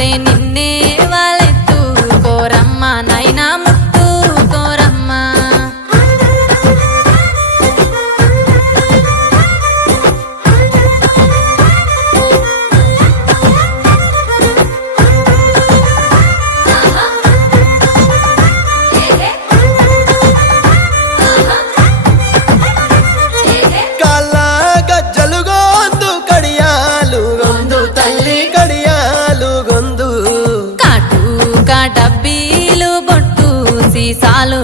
వస్తే నిన్నే వాళ్ళెత్తు కోరమ్మ నైనా ముత్తు కోరమ్మ కాళ్ళ గజ్జలు గొందు కడియాలు గొందు తల్లి కడియాలు గొందు కాటు డబ్బీలు బొట్టు సీసాలు